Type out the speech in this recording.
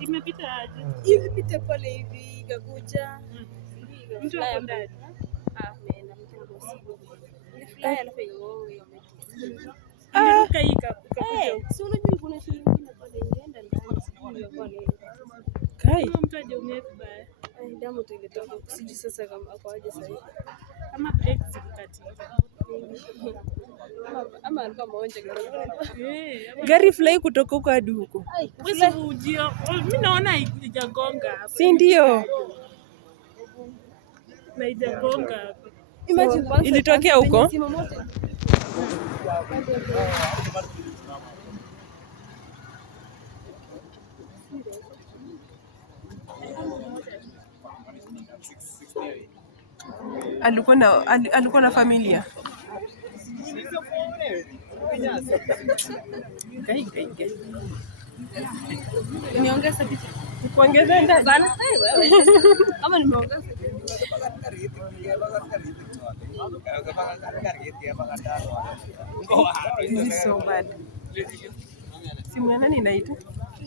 Imepita aje? Imepita pale hivi ikakuja. Mtu hapo ndani. Imeruka hii ikakuja. Si unajua kuna shida nyingine pale inaenda ndani. Kai. Mtu hajaumia vibaya. Damu ingetoka kusiji sasa kama ako aje sasa hivi. Kama break zikatika. Ama alikuwa maonja kidogo. Gari fly kutoka huko hadi huko. Wewe ujio, mimi naona haijagonga hapa. Si ndio? Na haijagonga hapa. Imagine Ilitokea huko? Alikuwa na familia. Niongeza kitu. Kuongeza ndio sana. Ama nimeongeza. This is so bad. Simu ya nani inaita?